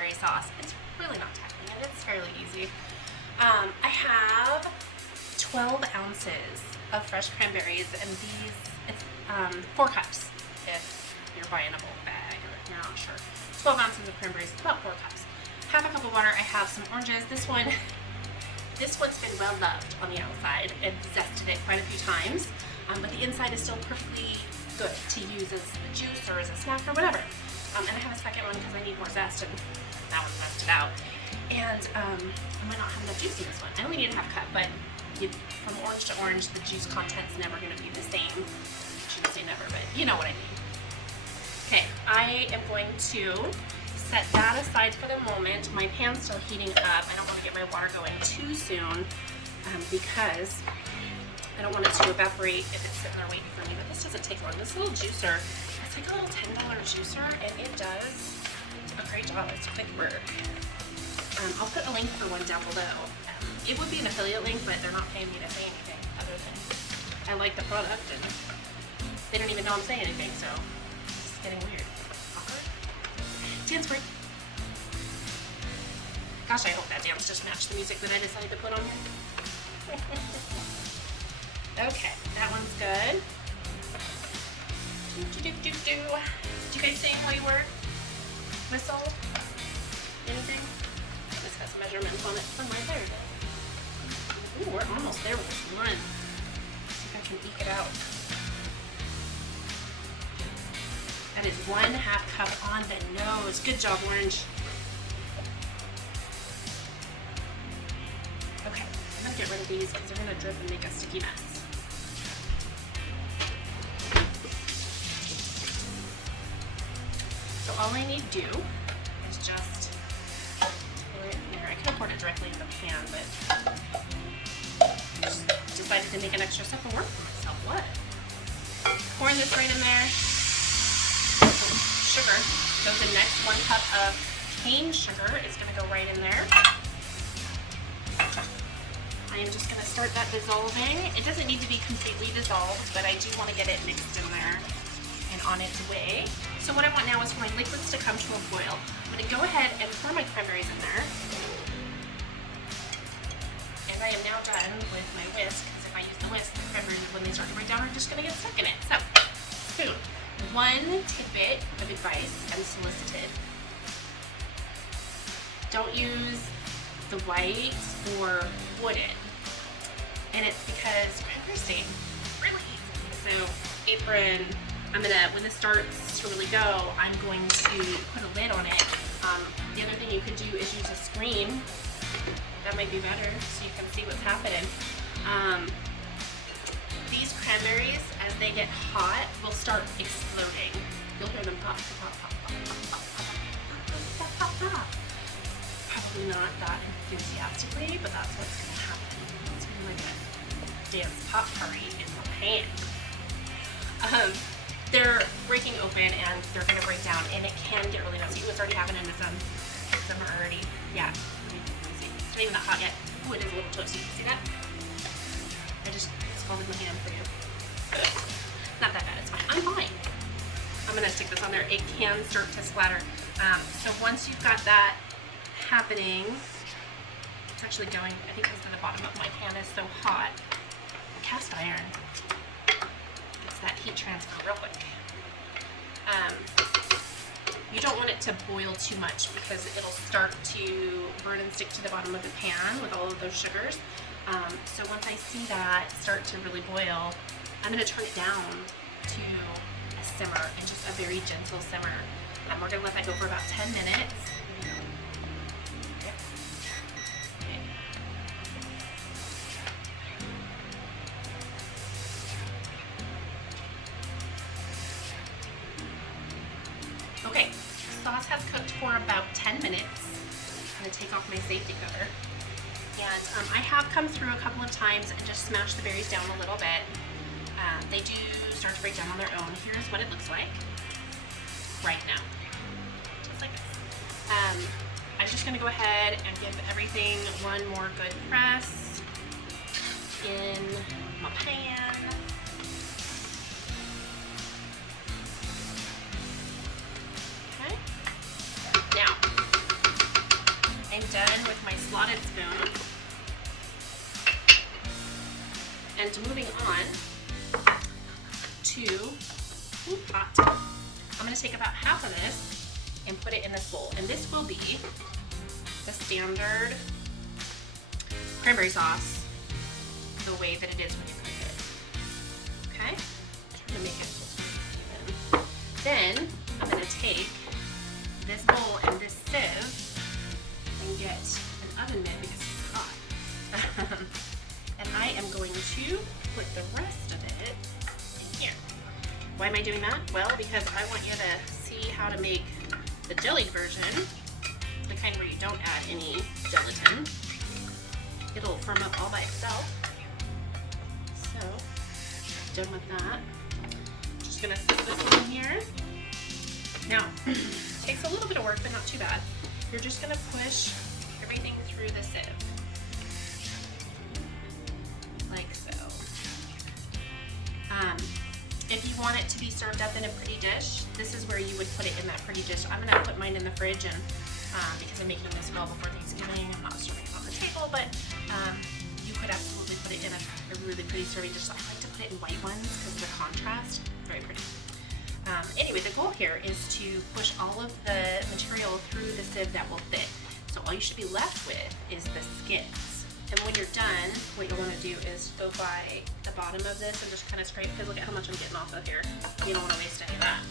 cranberry sauce. It's really not tackling it, it's fairly easy. I have 12 ounces of fresh cranberries, and these, it's 4 cups if you're buying a bulk bag or if you're not sure. 12 ounces of cranberries, about 4 cups. Half a cup of water. I have some oranges. This one's been well loved on the outside. I've zested it quite a few times, but the inside is still perfectly good to use as a juice or as a snack or whatever. And I have a second one because I need more zest, and that one's zested out. And I might not have enough juice in this one. I only need a half cup, but from orange to orange, the juice content's never going to be the same. I shouldn't say never, but you know what I mean. Okay, I am going to set that aside for the moment. My pan's still heating up. I don't want to get my water going too soon because I don't want it to evaporate if it's sitting there waiting for me. But this doesn't take long. This little juicer, it's like a little $10 juicer, and it does a great job. It's quick work. I'll put a link for one down below. It would be an affiliate link, but they're not paying me to say anything other than I like the product, and they don't even know I'm saying anything, so it's getting weird. Awkward. Dance break. Gosh, I hope that dance just matched the music that I decided to put on here. Okay, that one's good. Do. Did you guys sing while you work? Whistle? Anything? This has measurements on it somewhere there. Ooh, we're almost there with this one. See if I can eke it out. That is 1/2 cup on the nose. Good job, Orange. Okay, I'm gonna get rid of these because they're gonna drip and make a sticky mess. So all I need to do is just pour it in there. I can pour it directly in the pan, but just decided to make an extra step and work for myself. What? Pouring this right in there. Sugar. So the next 1 cup of cane sugar is going to go right in there. I am just going to start that dissolving. It doesn't need to be completely dissolved, but I do want to get it mixed in there and on its way. So what I want now is for my liquids to come to a boil. I'm going to go ahead and pour my cranberries in there. And I am now done with my whisk, because if I use the whisk, the cranberries, when they start to break down, are just going to get stuck in it. So, spoon. One tidbit of advice, unsolicited. Don't use the white or wooden. And it's because cranberries stain really easy. So, apron. I'm gonna, when this starts to really go, I'm going to put a lid on it. The other thing you could do is use a screen. That might be better, so you can see what's happening. These cranberries, as they get hot, will start exploding. You'll hear them pop, pop, pop, pop, pop, pop, pop, pop, pop, pop. Probably not that enthusiastically, but that's what's gonna happen. It's gonna be like a dance pop party in the pan. They're breaking open and they're going to break down, and it can get really messy. It's already happening to some are already, yeah. Let me see. It's not even that hot yet. Ooh, it is a little toasty. See that? I just scalded my hand for you. Not that bad. It's fine. I'm fine. I'm going to stick this on there. It can start to splatter. So once you've got that happening, it's actually going, I think because the bottom of my pan is so hot. Cast iron. That heat transfer real quick. You don't want it to boil too much because it'll start to burn and stick to the bottom of the pan with all of those sugars. So once I see that start to really boil, I'm going to turn it down to a simmer, and just a very gentle simmer. We're going to let that go for about 10 minutes. Okay, sauce has cooked for about 10 minutes. I'm going to take off my safety cover. And I have come through a couple of times and just smashed the berries down a little bit. They do start to break down on their own. Here's what it looks like right now. Just like this. I'm just going to go ahead and give everything one more good press in my pan. done with my slotted spoon. And moving on to hot. I'm going to take about half of this and put it in this bowl. And this will be the standard cranberry sauce, the way that it is when you cook it. Okay? Trying to make it even. Then I'm going to take this bowl and this sieve and get an oven mitt because it's hot. And I am going to put the rest of it in here. Why am I doing that? Well, because I want you to see how to make the jellied version, the kind where you don't add any gelatin. It'll firm up all by itself. So, done with that. Just gonna stick this in here. Now, it takes a little bit of work, but not too bad. You're just gonna push everything through the sieve. Like so. If you want it to be served up in a pretty dish, this is where you would put it in that pretty dish. I'm gonna put mine in the fridge, and because I'm making this well before Thanksgiving, I'm not serving it on the table, but you could absolutely put it in a really pretty serving dish. I like to put it in white ones because of the contrast. Very pretty. Anyway, the goal here is to push all of the material through the sieve that will fit. So all you should be left with is the skins. And when you're done, what you'll want to do is go by the bottom of this and just kind of scrape, because look at how much I'm getting off of here. You don't want to waste any of that.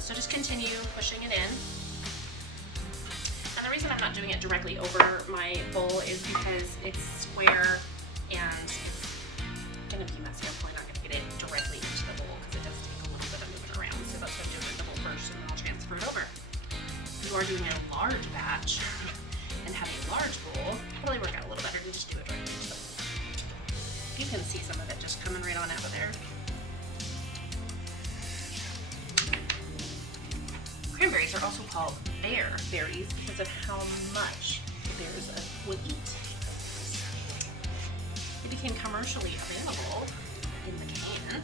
So just continue pushing it in. And the reason I'm not doing it directly over my bowl is because it's square and it's going to be messy. I'm probably not going to get it directly into the bowl because it does take a little bit of moving around. So that's why I'm doing the bowl first, and then I'll transfer it over. If you are doing a large batch and have a large bowl, probably work out a little better to just do it right. So you can see some of it just coming right on out of there. Cranberries are also called bear berries because of how much the bears would eat. They became commercially available in the can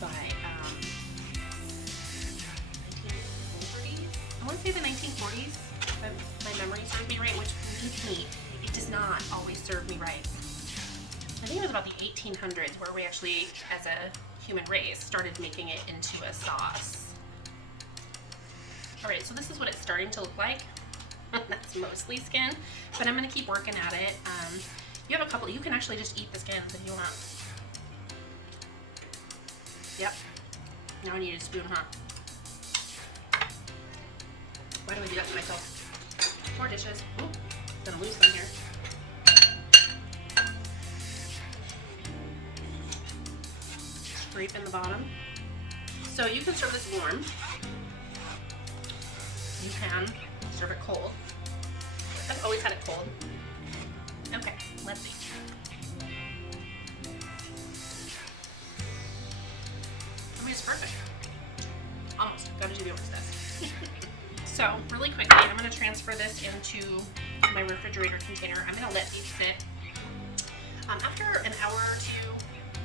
by 1940s. I want to say the 1940s. If my memory serves me right, which leads me, it does not always serve me right. I think it was about the 1800s where we actually, as a human race, started making it into a sauce. Alright, so this is what it's starting to look like. That's mostly skin, but I'm going to keep working at it. You have a couple, you can actually just eat the skins if you want. Yep. Now I need a spoon, huh? Why do I do that to myself? More dishes. Ooh, gonna lose some here. Scrape in the bottom. So you can serve this warm. You can serve it cold. I've always had it cold. Okay, let's see. I mean, it's perfect. Almost. Gotta do the work stuff. So, really quickly, I'm going to transfer this into my refrigerator container. I'm going to let these sit. After an hour or two,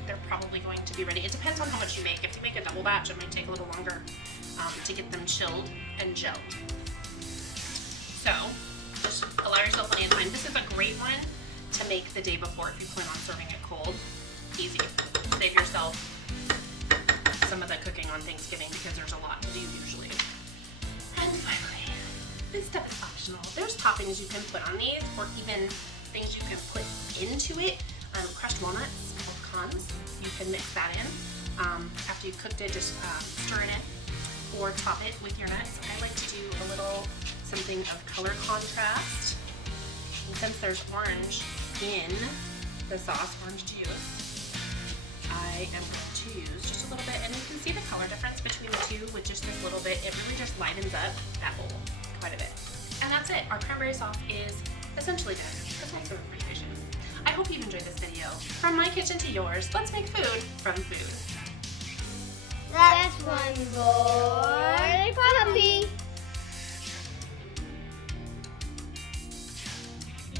they're probably going to be ready. It depends on how much you make. If you make a double batch, it might take a little longer to get them chilled and gelled. So, just allow yourself plenty of time. This is a great one to make the day before if you plan on serving it cold. Easy. Save yourself some of the cooking on Thanksgiving because there's a lot to do usually. And finally, this stuff is optional. There's toppings you can put on these, or even things you can put into it. Crushed walnuts or pecans, you can mix that in. After you've cooked it, just stir it in or top it with your nuts. I like to do a little something of color contrast. And since there's orange in the sauce, orange juice, I am going to use just a little bit, and you can see the color difference between the two with just this little bit. It really just livens up that bowl quite a bit. And that's it. Our cranberry sauce is essentially done. That's my food appreciation. I hope you've enjoyed this video. From my kitchen to yours, let's make food from food. That's one more.